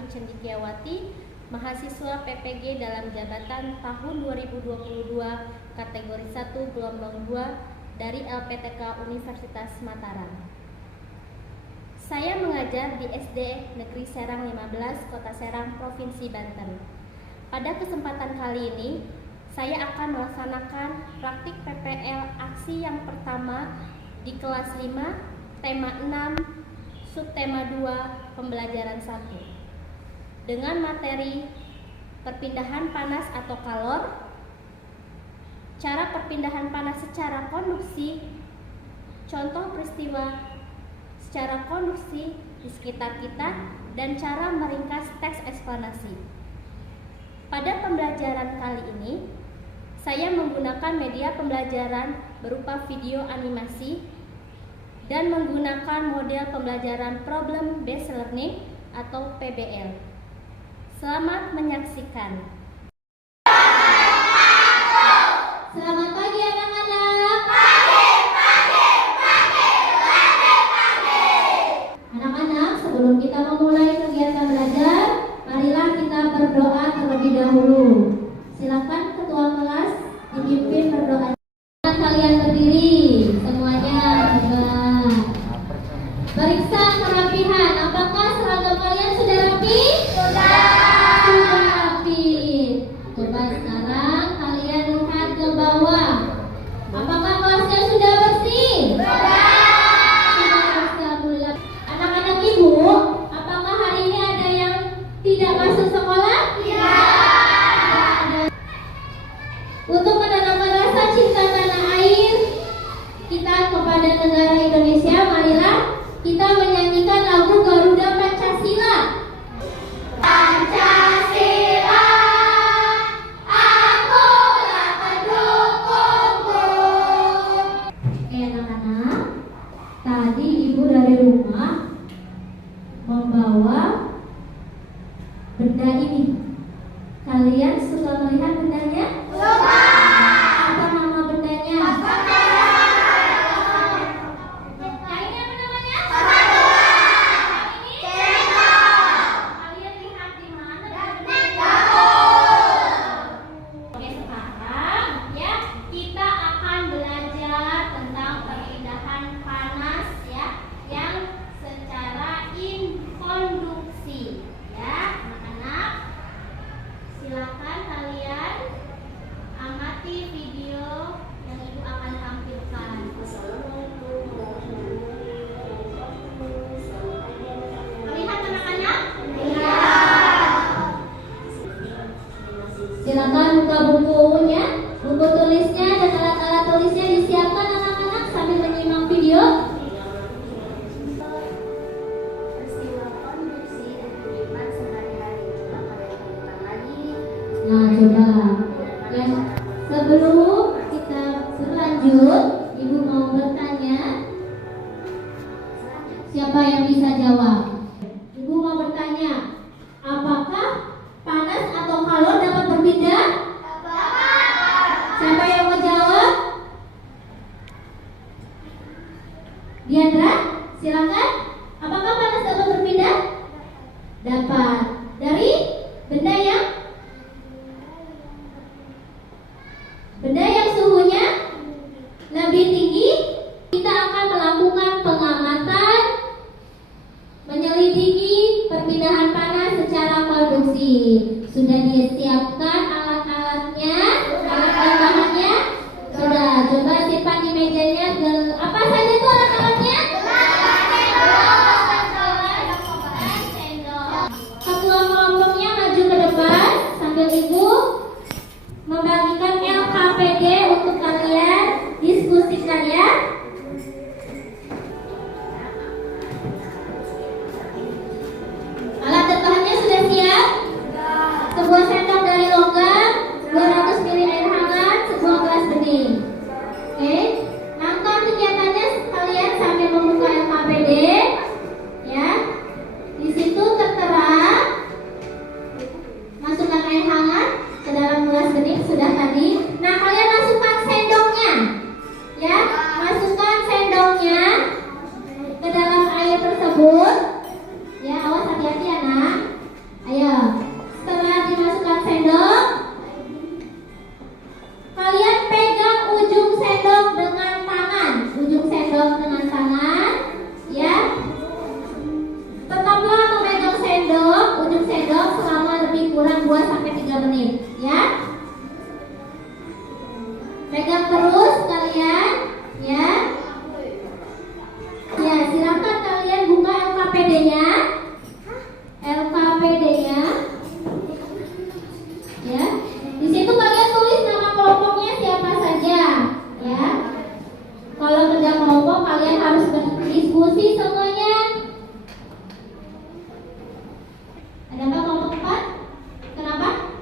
Fani Cendikiawati, mahasiswa PPG dalam jabatan tahun 2022 kategori 1 gelombang 2 dari LPTK Universitas Mataram. Saya mengajar di SD Negeri Serang 15, Kota Serang, Provinsi Banten. Pada kesempatan kali ini, saya akan melaksanakan praktik PPL aksi yang pertama di kelas 5, tema 6, subtema 2, pembelajaran 1. Dengan materi perpindahan panas atau kalor, cara perpindahan panas secara konduksi, contoh peristiwa secara konduksi di sekitar kita, dan cara meringkas teks eksplanasi. Pada pembelajaran kali ini, saya menggunakan media pembelajaran berupa video animasi dan menggunakan model pembelajaran Problem Based Learning atau PBL. Selamat menyaksikan. Selamat pagi anak-anak. Anak-anak, sebelum kita memulai kegiatan belajar, marilah kita berdoa terlebih dahulu. Silakan ketua kelas dipimpin berdoa. Kalian berdiri semuanya, coba periksa kerapihan. Apakah seragam kalian sudah rapi? Sudah rapi. Coba sekarang kalian lihat ke bawah. Apakah kelasnya sudah bersih? Sudah. Alhamdulillah. Anak-anak ibu, apakah hari ini ada yang tidak masuk sekolah? Tidak. Untuk menanamkan rasa cinta tanah air kita kepada negara Indonesia, marilah kita menyanyikan lagu Garuda Pancasila. Pancasila, akulah pendukungmu. Oke anak-anak, tadi ibu dari rumah membawa benda ini. Kalian suka melihat bendanya? Suka. Apa nama bendanya? Yang ini apa namanya? Ini cendol. Kalian lihat di mana bendanya? Oke, sekarang ya kita akan belajar tentang perpindahan panas ya yang secara inkonduksi ya anak-anak. Silakan kalian amati video yang ibu akan tampilkan. Lihat anak-anak? Iya. Silakan buka bukunya, buku tulisnya dan alat-alat tulisnya disiapkan anak-anak sambil menyimak video. Peristiwa konduksi dan kehidupan sehari-hari. Coba kalian lakukan lagi. Nah, coba ya, sebelum kita berlanjut, ibu mau bertanya, siapa yang bisa jawab? Ibu mau bertanya, apakah panas atau kalor dapat berpindah? Siapa yang mau jawab? Diandra, silakan. Apakah panas dapat berpindah? Dapat. Dari benda yang suhunya lebih tinggi, kita akan melakukan pengamatan, menyelidiki perpindahan panas secara konduksi. Sudah disiapkan alat-alatnya, alat bahannya? Sudah. Coba simpan di mejanya. Apa saja itu alat-alatnya? Ketua kelompoknya maju ke depan sambil ibu membagikan LKPD untuk kalian diskusikan ya. Alat dan bahannya sudah siap? Sebuah sendok dari logam, 200 ml air hangat, sebuah gelas bening. Oke, langkah kegiatannya kalian sambil membuka LKPD ya. Di situ tertera masukkan air hangat ke dalam gelas bening sudah tadi. Nah, kalian masukkan sendoknya ya. Siap terus kalian? Ya. Ya, silakan kalian buka LKPD-nya. LKPD-nya. Ya. Di situ kalian tulis nama kelompoknya siapa saja, ya. Kalau kerja kelompok kalian harus berdiskusi semuanya. Adakah kelompok 4? Kenapa?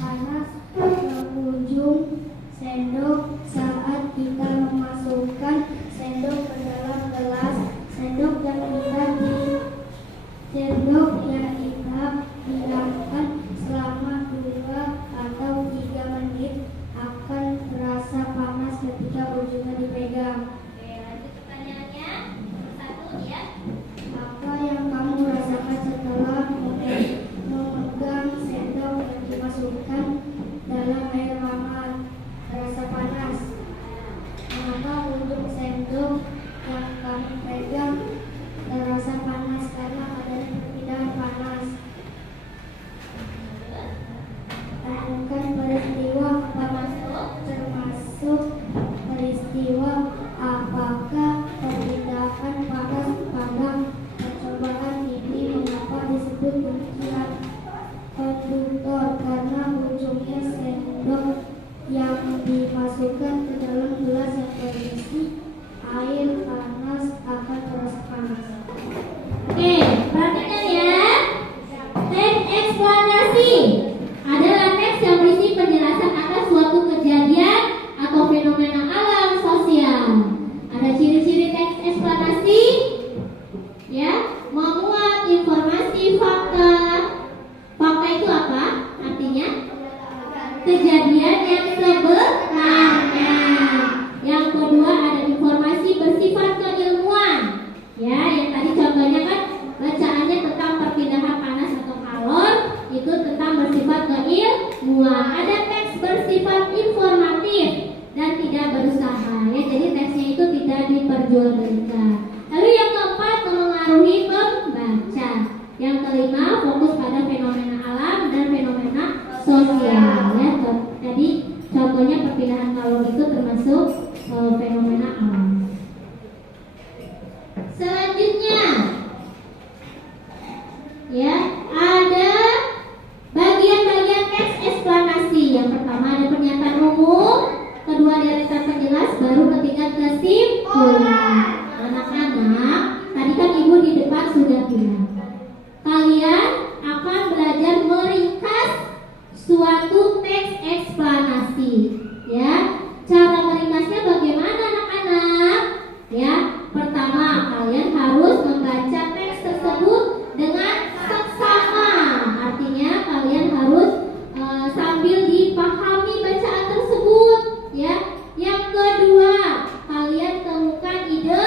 Panas pengunjung sendok saat kita memasukkan sendok ke dalam gelas. Sendok yang indah didiamkan selama 2 atau 3 menit akan terasa panas ketika ujungnya dipegang. Oke, lanjut pertanyaannya. Satu ya. Apa yang kamu rasakan setelah memegang sendok yang dimasukkan dalam air hangat? Terasa panas. Mengapa ujung sendok yang kamu pegang terasa panas? Karena adanya perpindahan panas. Temukan peristiwa termasuk peristiwa apakah perpindahan panas pada percobaan ini mengapa disebut ujian konduktor? Karena ujungnya sendok yang dimasukkan ke dalam gelas yang berisi air panas akan terasa panas. Oke, perhatikan ya. Teks eksplanasi adalah teks yang berisi penjelasan atas suatu kejadian atau fenomena alam sosial. Ada ciri-ciri teks eksplanasi, ya, memuat informasi fakta. Fakta itu apa? Artinya kejadian yang sebenarnya. Yang kedua ada informasi bersifat keilmuan. Ya, yang tadi contohnya kan bacaannya tentang perpindahan panas atau kalor, itu tentang bersifat keilmuan. Ada teks bersifat informatif dan tidak berusaha, ya. Jadi teksnya itu tidak diperjualbelikan. Lalu yang keempat memengaruhi pembaca. Yang kelima fokus pada fenomena alam dan fenomena sosial, ya. Jadi contohnya perpindahan kalor itu termasuk fenomena alam. Selanjutnya, ya, ada bagian-bagian teks eksplanasi. Yang pertama ada pernyataan umum, kedua deretan penjelas, baru ketiga kesimpulan. Anak-anak, tadi kan ibu di depan sudah bilang, kalian akan belajar meringkas suatu teks eksplanasi, ya. Cara meringkasnya bagaimana anak-anak? Ya, pertama kalian harus membaca teks tersebut dengan seksama. Artinya kalian harus sambil dipahami bacaan tersebut, ya. Yang kedua, kalian temukan ide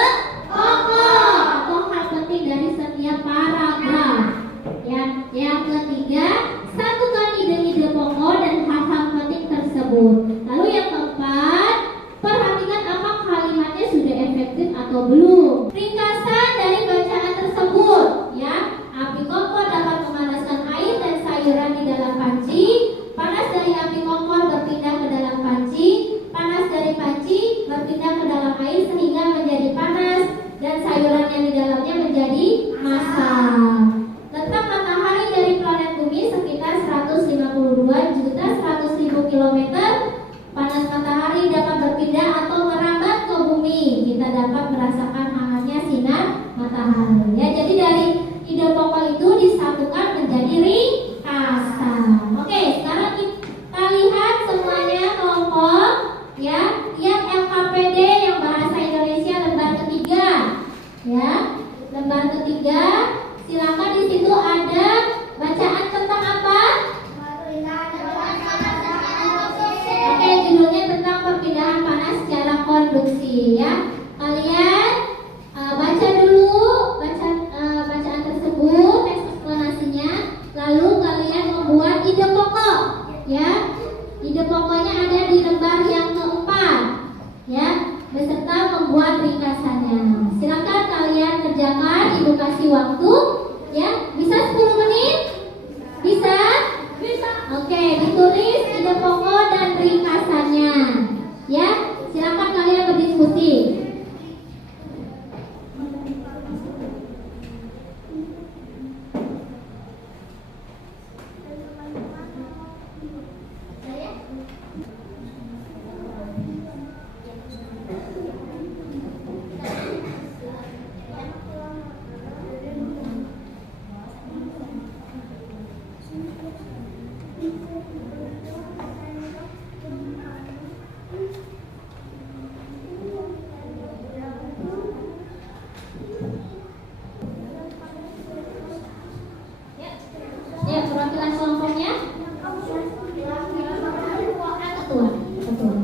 pokok atau hal penting dari setiap paragraf. Ya, yang ketiga, satukan ide-ide pokok dan hal-hal penting tersebut. Lalu yang keempat, perhatikan apakah kalimatnya sudah efektif atau belum. Ringkasan dari bacaan tersebut, ya. Api kompor dapat memanaskan air dan sayuran di dalam panci. Panas dari api kompor berpindah ke dalam panci. Panas dari panci berpindah ke dalam air sehingga menjadi panas dan sayuran yang di dalamnya menjadi masak. Letak matahari dari planet bumi sekitar 152.100.000 km ya. Ide pokoknya ada di lembar yang keempat, ya, beserta membuat ringkasannya. Silakan kalian kerjakan, Ibu kasih waktu, ya. Bisa 10 menit? Bisa? Bisa. Oke, ditulis ide pokok dan ringkasannya, ya. Silakan kalian berdiskusi. Ya, perwakilan kelompoknya. Ketua.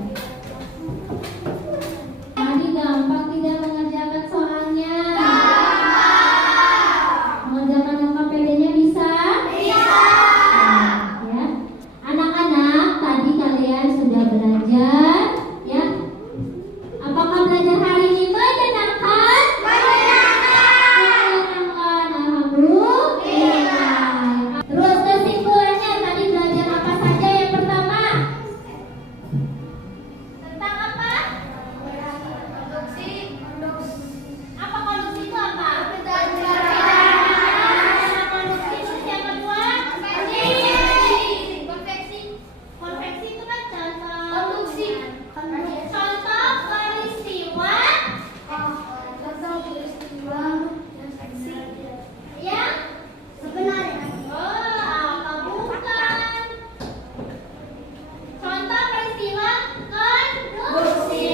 Tadi gampang tidak mengerjakan soalnya. Mengerjakan KPD-nya bisa? Bisa. Ya. Anak-anak, tadi kalian sudah belajar, ya. Apakah belajar hari ini menyenangkan? Menyenangkan, alhamdulillah. Terus kesimpulannya tadi belajar apa saja yang pertama? Tentang apa? Apa konduksi itu apa? Konduksi terus yang kedua? Konveksi itu kan contoh. Contoh peristiwa yang Sebenarnya. apa bukan? Contoh peristiwa konduksi.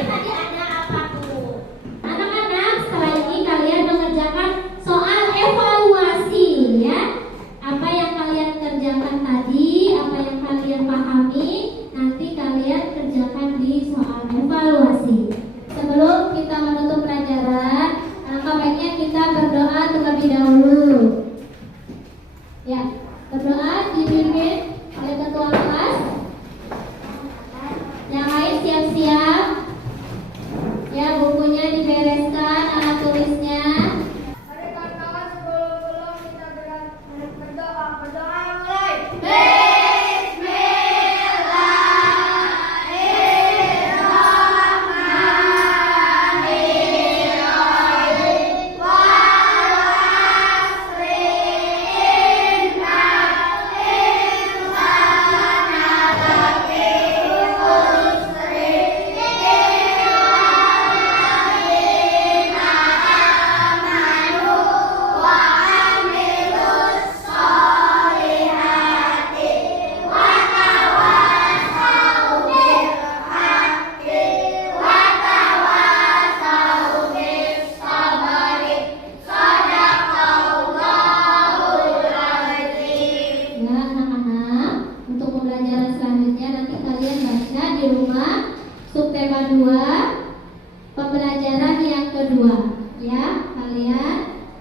Tadi ada apa tuh? Anak-anak, setelah ini kalian mengerjakan soal evaluasi, ya. Apa yang kalian kerjakan tadi, apa yang kalian pahami, nanti kalian kerjakan di soal evaluasi. Sebelum kita menutup pelajaran, alangkah baiknya kita berdoa terlebih dahulu. Ya, berdoa dipimpin oleh ketua kelas. Yang lain siap-siap. Ya, bukunya dibereskan, alat tulisnya. Mari kawan-kawan, sebelum kita berdoa mulai. Ya, anak-anak, untuk pembelajaran selanjutnya nanti kalian baca di rumah subtema 2 pembelajaran yang kedua, ya. Kalian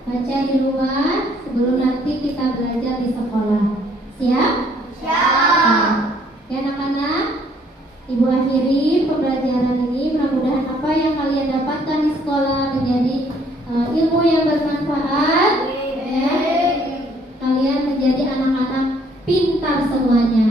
baca di rumah sebelum nanti kita belajar di sekolah. Siap? Siap. Ya, anak-anak, Ibu akhiri pembelajaran ini. Mudah-mudahan apa yang kalian dapatkan di sekolah menjadi ilmu yang bermanfaat, ya. Kalian menjadi anak-anak pintar semuanya.